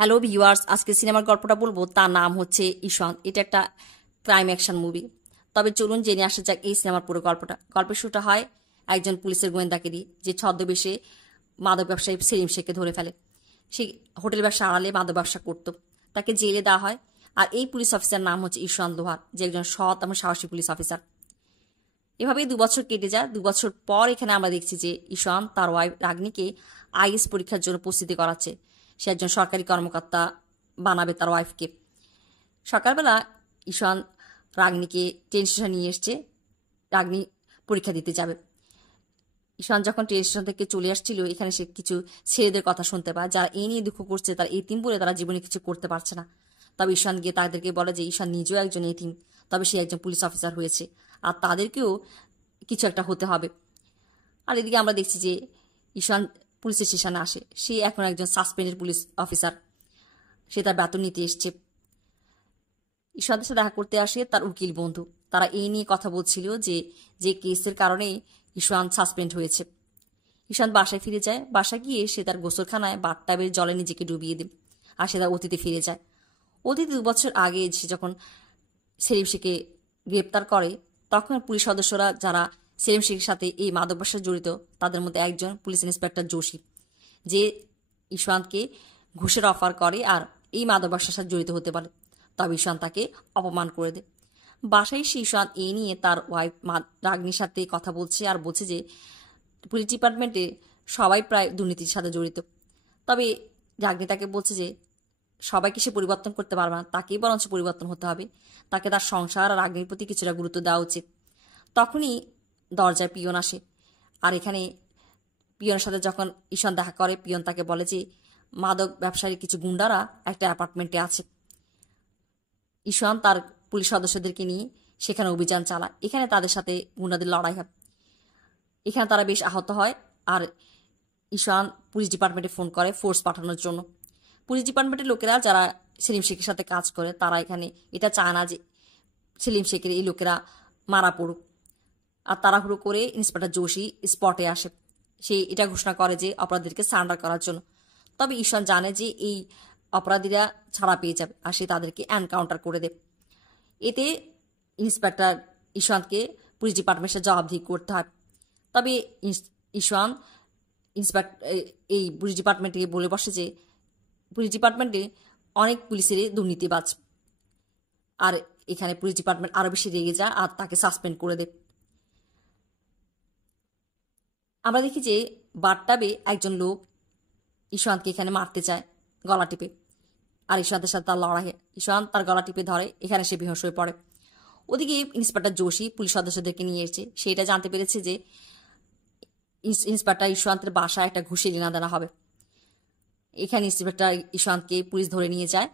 Hello viewers, আজকে সিনেমার গল্পটা বলবো, তার নাম হচ্ছে ঈশান। এটা একটা ক্রাইম অ্যাকশন মুভি। তবে চলুন জেনে আসা যাক এই সিনেমার পুরো গল্পটা। গল্পের শুরুটা হয় একজন পুলিশের গোয়েন্দাকে দিয়ে, যে ছদ্মবেশে মাদক ব্যবসায়ী সেলিম শেখকে ধরে ফেলে। সে হোটেল ব্যবসা আড়ালে মাদক ব্যবসা করত, তাকে জেলে দেওয়া হয়। আর এই পুলিশ অফিসার নাম হচ্ছে ঈশান লোহার, যে একজন সৎ এবং সাহসী পুলিশ অফিসার। এভাবেই 2 বছর কেটে যায়। 2 বছর পর এখানে আমরা দেখছি যে ঈশান তার ওয়াইফ রাগনিকে আইএস পরীক্ষার জন্য প্রস্তুতি করাচ্ছে। সে একজন সরকারি কর্মকর্তা বানাবে তার ওয়াইফকে। সকালবেলা ঈশান রাগনিকে ট্রেন স্টেশনে নিয়ে এসছে, রাগনি পরীক্ষা দিতে যাবে। ঈশান যখন ট্রেন স্টেশন থেকে চলে আসছিল, এখানে সে কিছু ছেলেদের কথা শুনতে পায় যারা এই নিয়ে দুঃখ করছে, তার এতিম বলে তারা জীবনে কিছু করতে পারছে না। তবে ঈশান গিয়ে তাদেরকে বলে যে ঈশান নিজেও একজন এতিম, তবে সে একজন পুলিশ অফিসার হয়েছে, আর তাদেরকেও কিছু একটা হতে হবে। আর এদিকে আমরা দেখছি যে ঈশান পুলিশের স্টেশনে আসে। সে এখন একজন সাসপেন্ডেড পুলিশ অফিসার, সে তার বেতন নিতে এসছে। ঈশানের সাথে দেখা করতে আসে তার উকিল বন্ধু। তারা এই নিয়ে কথা বলছিল যে যে কেসের কারণে ঈশান সাসপেন্ড হয়েছে। ঈশান বাসায় ফিরে যায়। বাসায় গিয়ে সে তার গোসলখানায় বাথটাবের জলে নিজেকে ডুবিয়ে দেয়, আর সে তার অতীতে ফিরে যায়। অতীতে 2 বছর আগে সে যখন সেলিম শেখকে গ্রেপ্তার করে, তখন পুলিশ সদস্যরা যারা সেলিম শেখের সাথে এই মাদক ব্যবসায় জড়িত, তাদের মধ্যে একজন পুলিশ ইন্সপেক্টর জোশী, যে ঈশানকে ঘুষের অফার করে আর এই মাদক ব্যবসার সাথে জড়িত হতে পারে। তবে ঈশান তাকে অপমান করে দেয়। বাসায় এসে ঈশান এ নিয়ে তার ওয়াইফ রাগনির সাথে কথা বলছে, আর বলছে যে পুলিশ ডিপার্টমেন্টে সবাই প্রায় দুর্নীতির সাথে জড়িত। তবে রাগনি তাকে বলছে যে সবাইকে সে পরিবর্তন করতে পারবে না, তাকেই বরঞ্চ পরিবর্তন হতে হবে। তাকে তার সংসার আর রাগনির প্রতি কিছুটা গুরুত্ব দেওয়া উচিত। তখনই দরজায় পিয়ন আসে। আর এখানে পিয়নের সাথে যখন ঈশান দেখা করে, পিয়ন তাকে বলে যে মাদক ব্যবসায়ীর কিছু গুন্ডারা একটা অ্যাপার্টমেন্টে আছে। ঈশান তার পুলিশ সদস্যদেরকে নিয়ে সেখানে অভিযান চালায়। এখানে তাদের সাথে গুন্ডাদের লড়াই হয়। এখানে তারা বেশ আহত হয়। আর ঈশান পুলিশ ডিপার্টমেন্টে ফোন করে ফোর্স পাঠানোর জন্য। পুলিশ ডিপার্টমেন্টের লোকেরা যারা সেলিম শেখের সাথে কাজ করে, তারা এখানে এটা চায় না যে সেলিম শেখের এই লোকেরা মারা পড়ুক। আর তাড়াহুড়ো করে ইন্সপেক্টর জোশী স্পটে আসে। সে এটা ঘোষণা করে যে অপরাধীদেরকে সারেন্ডার করার জন্য। তবে ঈশান জানে যে এই অপরাধীরা ছাড়া পেয়ে যাবে, আর সে তাদেরকে এনকাউন্টার করে দেয়। এতে ইন্সপেক্টর ঈশানকে পুলিশ ডিপার্টমেন্টের জবাবদিহি করতে হয়। তবে ঈশান এই পুলিশ ডিপার্টমেন্টকে বলে বসে যে পুলিশ ডিপার্টমেন্টে অনেক পুলিশেরই দুর্নীতিবাজ। আর এখানে পুলিশ ডিপার্টমেন্ট আরো বেশি রেগে যায় আর তাকে সাসপেন্ড করে দেয়। আমরা দেখি যে বাথটাবে একজন লোক ঈশানকে এখানে মারতে চায় গলা টিপে, আর ঈশানের সাথে তার লড়াই। ঈশান তার গলা টিপে ধরে, এখানে সে বেহুঁশ হয়ে পড়ে। ওদিকে ইন্সপেক্টর জোশী পুলিশ সদস্যদেরকে নিয়ে এসেছে। সেটা জানতে পেরেছে যে ইন্সপেক্টর ঈশান্তের বাসায় একটা ঘুষের লেনাদেনা হবে। এখানে ইন্সপেক্টর ঈশান্তকে পুলিশ ধরে নিয়ে যায়।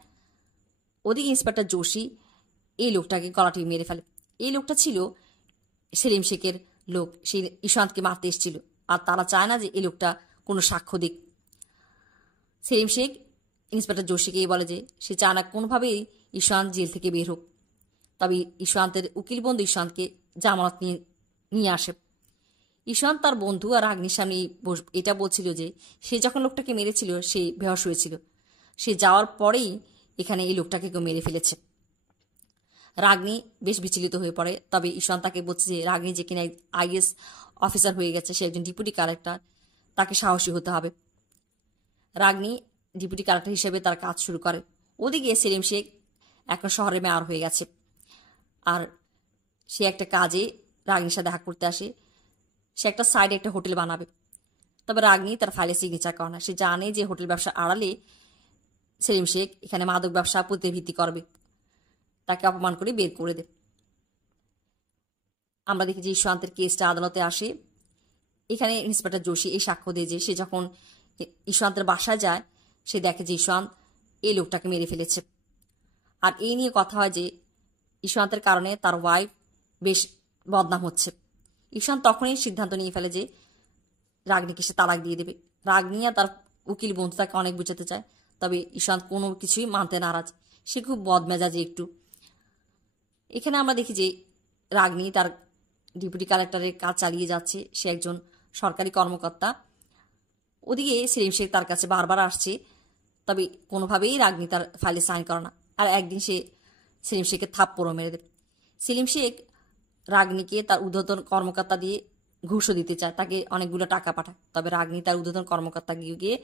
ওদিকে ইন্সপেক্টর জোশী এই লোকটাকে গলা টিপে মেরে ফেলে। এই লোকটা ছিল সেলিম শেখের লোক, সে ঈশান্তকে মারতে এসেছিল। আর তারা চায় না যে এই লোকটা কোনো সাক্ষ্য দিক। সেলিম শেখ ইন্সপেক্টর জোশীকে বলে যে সে চায় না কোনোভাবেই ঈশান্ত জেল থেকে বের হোক। তবে ঈশান্তের উকিল বন্ধু ঈশান্তকে জামানত নিয়ে আসে। ঈশান্ত তার বন্ধু আর রাগনির সামনে এটা বলছিল যে সে যখন লোকটাকে মেরেছিল সে বেহুঁশ হয়েছিল। সে যাওয়ার পরেই এখানে এই লোকটাকে কেউ মেরে ফেলেছে। রাগনি বেশ বিচলিত হয়ে পড়ে। তবে ঈশান তাকে বলছে যে রাগনি যে কিনা আইএস অফিসার হয়ে গেছে, সে একজন ডেপুটি কালেক্টর, তাকে সাহসী হতে হবে। রাগনি ডেপুটি কালেক্টর হিসেবে তার কাজ শুরু করে। ওদিকে সেলিম শেখ এখন শহরে মেয়র হয়ে গেছে। আর সে একটা কাজে রাগনির সাথে দেখা করতে আসে। সে একটা সাইডে একটা হোটেল বানাবে। তবে রাগনি তার ফাইলে সিগনেচার করে না। সে জানে যে হোটেল ব্যবসা আড়ালে সেলিম শেখ এখানে মাদক ব্যবসা প্রতিভিত্তি করবে, তাকে অপমান করে বের করে দেয়। আমরা দেখি যে ঈশান্তের কেসটা আদালতে আসে। এখানে ইন্সপেক্টর জোশী এই সাক্ষ্য দেয় যে সে যখন ঈশান্তের বাসায় যায়, সে দেখে যে ঈশান্ত এই লোকটাকে মেরে ফেলেছে। আর এই নিয়ে কথা হয় যে ঈশান্তের কারণে তার ওয়াইফ বেশ বদনাম হচ্ছে। ঈশান্ত তখনই সিদ্ধান্ত নিয়ে ফেলে যে রাগনিকে সে তালাক দিয়ে দেবে। রাগনি আর তার উকিল বন্ধু তাকে অনেক বুঝাতে চায়, তবে ঈশান্ত কোনো কিছুই মানতে নারাজ। সে খুব বদমেজাজি একটু। এখানে আমরা দেখি যে রাগনি তার ডেপুটি কালেক্টরের কাজ চালিয়ে যাচ্ছে। সে একজন সরকারি কর্মকর্তা। ওদিকে সেলিম শেখ তার কাছে বারবার আসছে তবে কোনোভাবেই রাগনি তার ফাইলে সাইন করে না। আর একদিন সে সেলিম শেখকে থাপ্পড়ও মেরে দেয়। সেলিম শেখ রাগনিকে তার ঊর্ধ্বতন কর্মকর্তা দিয়ে ঘুষও দিতে চায়, তাকে অনেকগুলো টাকা পাঠায়। তবে রাগনি তার ঊর্ধ্বতন কর্মকর্তা গিয়ে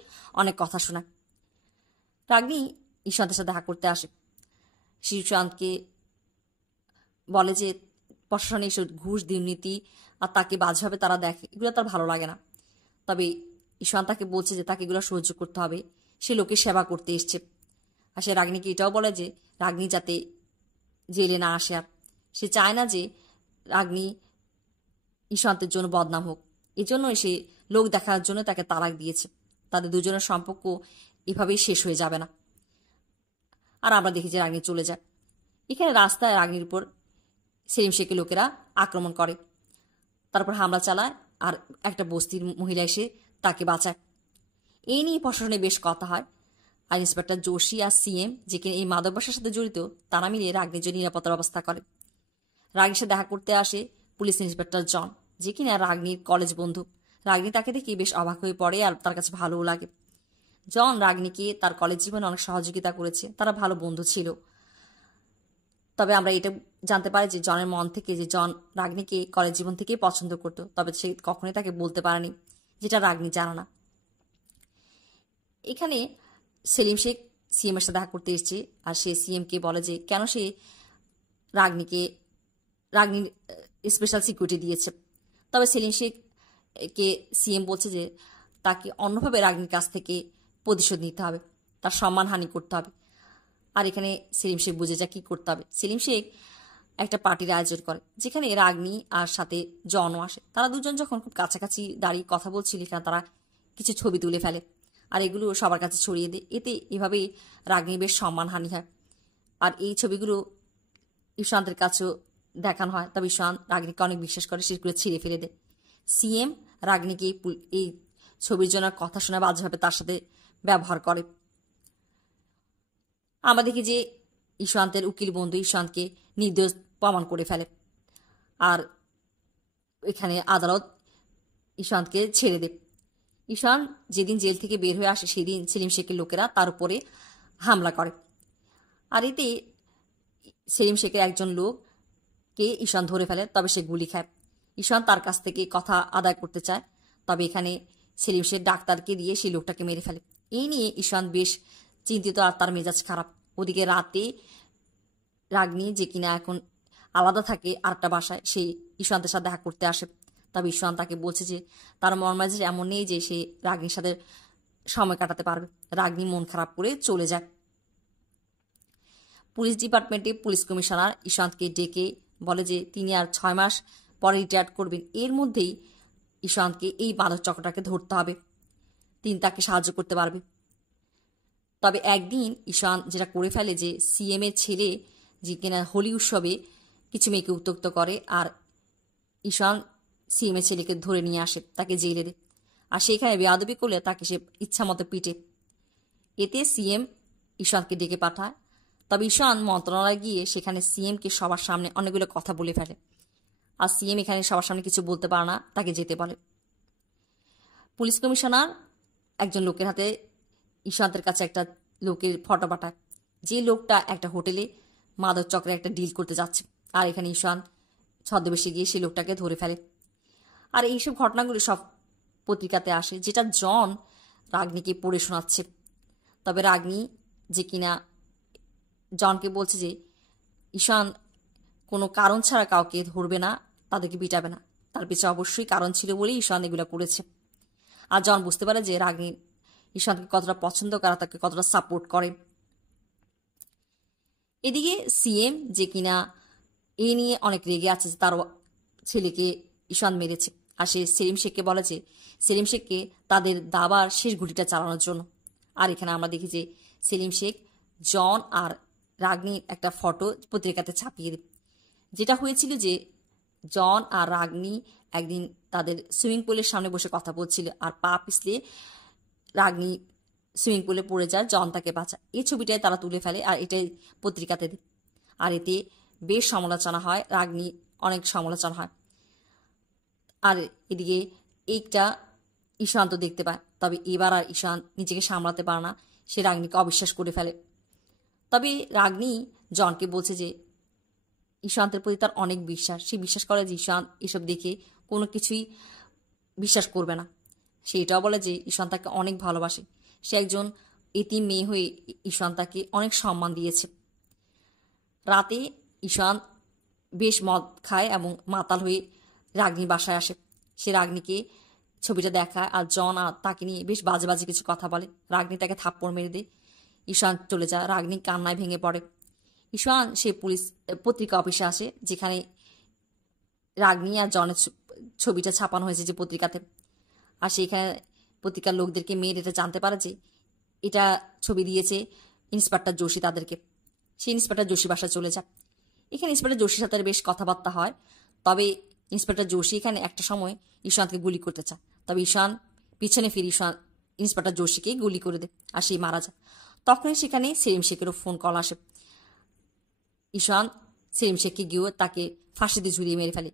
অনেক কথা শোনায়। রাগনি ঈশান্তের সাথে দেখা করতে আসে। ঈশান্তকে বলে যে প্রশাসনে এসব ঘুষ, দুর্নীতি আর তাকে বাজেভাবে তারা দেখে, এগুলো তার ভালো লাগে না। তবে ঈশান্ত তাকে বলছে যে তাকে এগুলো সহ্য করতে হবে, সে লোকের সেবা করতে এসছে। আর সে রাগনিকে এটাও বলে যে রাগনি যাতে জেলে না আসে, আর সে চায় না যে রাগনি ঈশান্তের জন্য বদনাম হোক। এই জন্য সে লোক দেখার জন্য তাকে তালাক দিয়েছে। তাদের দুজনের সম্পর্ক এভাবেই শেষ হয়ে যাবে না। আর আমরা দেখি যে রাগনি চলে যায়। এখানে রাস্তায় রাগনির উপর সেলিম শেখের লোকেরা আক্রমণ করে, তারপর হামলা চালায়, আর একটা বস্তির মহিলা এসে তাকে বাঁচায়। এই নিয়ে প্রশাসনে বেশ কথা হয়। আর ইন্সপেক্টর যোশী আর সিএম, যে কিনা এই মাদক ব্যবসার সাথে জড়িত, তারা মিলে রাগনির জন্য নিরাপত্তার ব্যবস্থা করে। রাগনির সাথে দেখা করতে আসে পুলিশ ইন্সপেক্টর জন, যে কিনা রাগনির কলেজ বন্ধু। রাগনি তাকে দেখে বেশ অবাক হয়ে পড়ে, আর তার কাছে ভালোও লাগে। জন রাগনিকে তার কলেজ জীবনে অনেক সহযোগিতা করেছে, তারা ভালো বন্ধু ছিল। তবে আমরা এটা জানতে পারি যে জনের মন থেকে যে জন রাগনিকে কলেজ জীবন থেকেই পছন্দ করত, তবে সে কখনোই তাকে বলতে পারেনি, যেটা রাগনি জানা না। এখানে সেলিম শেখ সিএম এর সাথে দেখা করতে এসছে, আর সে সিএমকে বলে যে কেন সে রাগনির স্পেশাল সিকিউরিটি দিয়েছে। তবে সেলিম শেখকে সিএম বলছে যে তাকে অন্যভাবে রাগনির কাছ থেকে প্রতিশোধ নিতে হবে, তার সম্মানহানি করতে হবে। আর এখানে সেলিম শেখ বুঝে যায় কী করতে হবে। সেলিম শেখ একটা পার্টির আয়োজন করে, যেখানে রাগনি আর সাথে জনও আসে। তারা দুজন যখন খুব কাছাকাছি দাঁড়িয়ে কথা বলছিল, এখানে তারা কিছু ছবি তুলে ফেলে, আর এগুলো সবার কাছে ছড়িয়ে দেয়। এতে এভাবেই রাগনির বেশ সম্মানহানি হয়। আর এই ছবিগুলো ঈশান্তের কাছেও দেখানো হয়, তবে ঈশান্ত রাগনিকে অনেক বিশ্বাস করে, সেগুলো ছিঁড়ে ফেলে দেয়। সিএম রাগনিকে এই ছবির জন্য কথা শোনা বাজেভাবে তার সাথে ব্যবহার করে। আমরা দেখি যে ঈশান্তের উকিল বন্ধু ঈশান্তকে নির্দোষ প্রমাণ করে ফেলে, আর এখানে আদালত ঈশান্তকে ছেড়ে দেয়। ঈশান্ত যেদিন জেল থেকে বের হয়ে আসে, সেদিন সেলিম শেখের লোকেরা তার উপরে হামলা করে। আর এতে সেলিম শেখের একজন লোককে ঈশান্ত ধরে ফেলে, তবে সে গুলি খায়। ঈশান্ত তার কাছ থেকে কথা আদায় করতে চায়, তবে এখানে সেলিম শেখ ডাক্তারকে দিয়ে সেই লোকটাকে মেরে ফেলে। এই নিয়ে ঈশান্ত বেশ চিন্তিত, আর তার মেজাজ খারাপ। ওদিকে রাতে রাগনি, যে কিনা এখন আলাদা থাকে আরেকটা বাসায়, সে ঈশান্তের সাথে দেখা করতে আসে। তবে ঈশান্ত তাকে বলছে যে তার মন মেজাজ এমন নেই যে সে রাগনির সাথে সময় কাটাতে পারবে। রাগনি মন খারাপ করে চলে যায়। পুলিশ ডিপার্টমেন্টে পুলিশ কমিশনার ঈশান্তকে ডেকে বলে যে তিনি আর 6 মাস পরে রিটায়ার করবেন, এর মধ্যেই ঈশান্তকে এই মাদক চক্রটাকে ধরতে হবে, তিনি তাকে সাহায্য করতে পারবে। তবে একদিন ঈশান্ত যেটা করে ফেলে যে সিএম এর ছেলে, যে কিনা হোলি উৎসবে কিছু মেয়েকে উত্ত্যক্ত করে, আর ঈশান্ত সিএম এর ছেলেকে ধরে নিয়ে আসে, তাকে জেলে দেয়। আর সেখানে বেয়াদবি করলে তাকে সে ইচ্ছা মতো পিটে। এতে সিএম ঈশান্তকে ডেকে পাঠায়। তবে ঈশান্ত মন্ত্রণালয়ে গিয়ে সেখানে সিএমকে সবার সামনে অনেকগুলো কথা বলে ফেলে, আর সিএম এখানে সবার সামনে কিছু বলতে পারে না, তাকে যেতে বলে। পুলিশ কমিশনার একজন লোকের হাতে ঈশান্তের কাছে একটা লোকের ফটো পাঠায়, যে লোকটা একটা হোটেলে মাদক চক্রে একটা ডিল করতে যাচ্ছে। আর এখানে ঈশান্ত ছদ্মবেশে গিয়ে সেই লোকটাকে ধরে ফেলে। আর এইসব ঘটনাগুলি সব পত্রিকাতে আসে, যেটা জন রাগনিকে পড়ে শোনাচ্ছে। তবে রাগনি, যে কিনা জনকে বলছে যে ঈশান্ত কোনো কারণ ছাড়া কাউকে ধরবে না, তাদেরকে পিটাবে না, তার পিছনে অবশ্যই কারণ ছিল বলেই ঈশান্ত এগুলো করেছে। আর জন বুঝতে পারে যে রাগনি ঈশান্তকে কতটা পছন্দ করে, তাকে কতটা সাপোর্ট করে। এদিকে সিএম, যে কিনা এই নিয়ে অনেক রেগে আছে যে তার ছেলেকে ঈশান্ত মেরেছে, আর সে সেলিম শেখকে বলে যে সেলিম শেখকে তাদের দাবার শেষ গুটিটা চালানোর জন্য। আর এখানে আমরা দেখি যে সেলিম শেখ জন আর রাগনির একটা ফটো পত্রিকাতে ছাপিয়ে দেয়। যেটা হয়েছিল যে জন আর রাগনি একদিন তাদের সুইমিং পুলের সামনে বসে কথা বলছিল, আর পা পিছলে রাগনি সুইমিং পুলে পড়ে যায়, জন তাকে বাঁচায়। এই ছবিটাই তারা তুলে ফেলে, আর এটাই পত্রিকাতে দেয়। আর এতে বেশ সমালোচনা হয়, রাগনি অনেক সমালোচনা হয়। আর এদিকে এইটা ঈশান্ত দেখতে পায়, তবে এবার আর ঈশান্ত নিজেকে সামলাতে পারে না, সে রাগনিকে অবিশ্বাস করে ফেলে। তবে রাগনি জনকে বলছে যে ঈশান্তের প্রতি তার অনেক বিশ্বাস। সে বিশ্বাস করে যে ঈশান্ত এসব দেখে কোনো কিছুই বিশ্বাস করবে না। সে এটাও বলে যে ঈশান্ত তাকে অনেক ভালোবাসে। সে একজন এতিম মেয়ে হয়ে ঈশান্ত তাকে অনেক সম্মান দিয়েছে। রাতে ঈশান্ত বেশ মদ খায় এবং মাতাল হয়ে রাগনির বাসায় আসে। সে রাগনিকে ছবিটা দেখায় আর জন আর তাকে নিয়ে বেশ বাজে বাজে কিছু কথা বলে। রাগনি তাকে থাপ্পড় মেরে দেয়। ঈশান্ত চলে যায়। রাগনি কান্নায় ভেঙে পড়ে। ঈশান সে পত্রিকা অফিসে আসে, যেখানে রাগনি আর জনের ছবিটা ছাপানো হয়েছে যে পত্রিকাতে। আর সেখানে পত্রিকার লোকদেরকে মেয়ের এটা জানতে পারে যে এটা ছবি দিয়েছে ইন্সপেক্টর যোশী তাদেরকে। সে ইন্সপেক্টর যোশী বাসায় চলে যায়। এখানে ইন্সপেক্টর যোশীর সাথে বেশ কথাবার্তা হয়। তবে ইন্সপেক্টর যোশী এখানে একটা সময় ঈশান্তকে গুলি করতে চায়। তবে ঈশান পিছনে ফিরে ইন্সপেক্টর যোশীকে গুলি করে দেয় আর সে মারা যায়। তখনই সেখানে সেলিম শেখেরও ফোন কল আসে। ঈশান সেলিম শেখকে গিয়েও তাকে ফাঁসি দিয়ে ঝুলিয়ে মেরে ফেলে।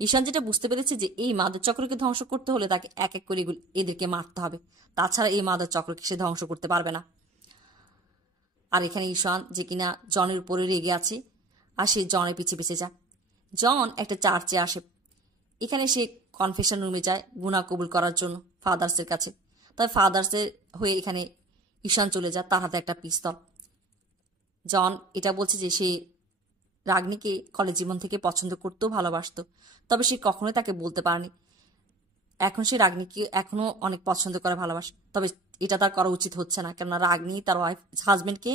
ঈশান যেটা বুঝতে পেরেছে যে এই মাদক চক্রকে ধ্বংস করতে হলে তাকে এক এক করে এদেরকে মারতে হবে, তাছাড়া এই মাদক চক্রকে সে ধ্বংস করতে পারবে না। আর এখানে ঈশান যে কিনা জনের উপরে রেগে আছে আর সে জনের পিছে পিছে যায়। জন একটা চার্চে আসে। এখানে সে কনফেশন রুমে যায় গুনাহ কবুল করার জন্য ফাদার্সের কাছে। তবে ফাদার্সের হয়ে এখানে ঈশান চলে যায়, তার হাতে একটা পিস্তল। জন এটা বলছে যে সে রাগনিকে কলেজ জীবন থেকে পছন্দ করতেও ভালোবাসত, তবে সে কখনোই তাকে বলতে পারেনি। এখন সে রাগনিকে এখনো অনেক পছন্দ করে ভালোবাসে, তবে এটা তার করা উচিত হচ্ছে না, কেননা রাগনি তার হাজবেন্ডকে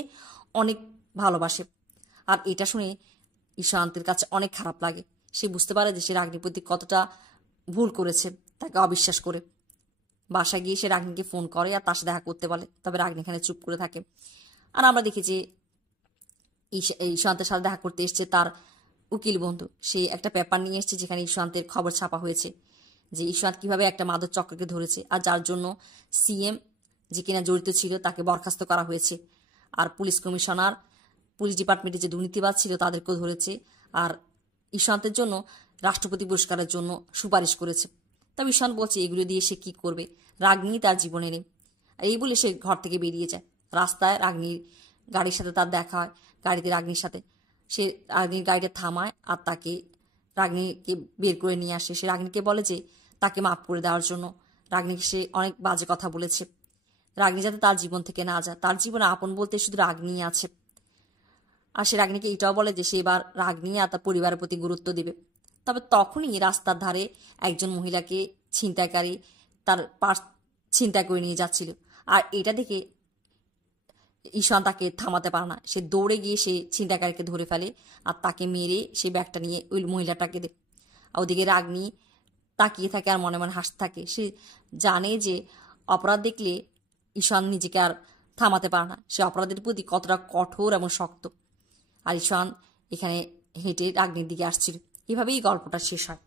অনেক ভালোবাসে। আর এটা শুনে ঈশান্তের কাছে অনেক খারাপ লাগে। সে বুঝতে পারে যে সে রাগনির প্রতি কতটা ভুল করেছে তাকে অবিশ্বাস করে। বাসায় গিয়ে সে রাগনিকে ফোন করে আর তার সাথে দেখা করতে বলে, তবে রাগনি এখানে চুপ করে থাকে। আর আমরা দেখি যে ঈশান্তের সাথে দেখা করতে এসছে তার উকিল বন্ধু। সে একটা পেপার নিয়ে এসছে যেখানে ঈশান্তের খবর ছাপা হয়েছে যে ঈশান্ত কিভাবে একটা মাদক চক্রকে ধরেছে আর যার জন্য সিএম যে কিনা জড়িত ছিল তাকে বরখাস্ত করা হয়েছে। আর পুলিশ কমিশনার, পুলিশ ডিপার্টমেন্টে যে দুর্নীতিবাজ ছিল তাদেরকেও ধরেছে। আর ঈশান্তের জন্য রাষ্ট্রপতি পুরস্কারের জন্য সুপারিশ করেছে। তবে ঈশান্ত বলছে এগুলো দিয়ে সে কি করবে, রাগনি তার জীবনে নেই। আর এই বলে সে ঘর থেকে বেরিয়ে যায়। রাস্তায় রাগনির গাড়ির সাথে তার দেখা হয়, গাড়িতে রাগনির সাথে। সে রাগনির গাড়িটা থামায় আর তাকে রাগনিকে বের করে নিয়ে আসে। সে রাগনিকে বলে যে তাকে মাফ করে দেওয়ার জন্য। রাগনিকে সে অনেক বাজে কথা বলেছে। রাগনি যাতে তার জীবন থেকে না যায়, তার জীবনে আপন বলতে শুধু রাগনি আছে। আর সে রাগনিকে এটাও বলে যে সে এবার রাগনি আর তার পরিবারের প্রতি গুরুত্ব দেবে। তবে তখনই রাস্তার ধারে একজন মহিলাকে ছিনতাইকারী তার পার্স ছিনতাই করে নিয়ে যাচ্ছিল। আর এটা দেখে ঈশান তাকে থামাতে পারে না। সে দৌড়ে গিয়ে সে ছিনতাইকারীকে ধরে ফেলে আর তাকে মেরে সে ব্যাগটা নিয়ে ওই মহিলাটাকে দেয়। আর ওদিকে রাগনি তাকিয়ে থাকে আর মনে মনে হাসতে থাকে। সে জানে যে অপরাধ দেখলে ঈশান নিজেকে আর থামাতে পারে না। সে অপরাধের প্রতি কতটা কঠোর এবং শক্ত। আর ঈশান এখানে হেঁটে রাগনির দিকে আসছিল। এভাবেই গল্পটা শেষ হয়।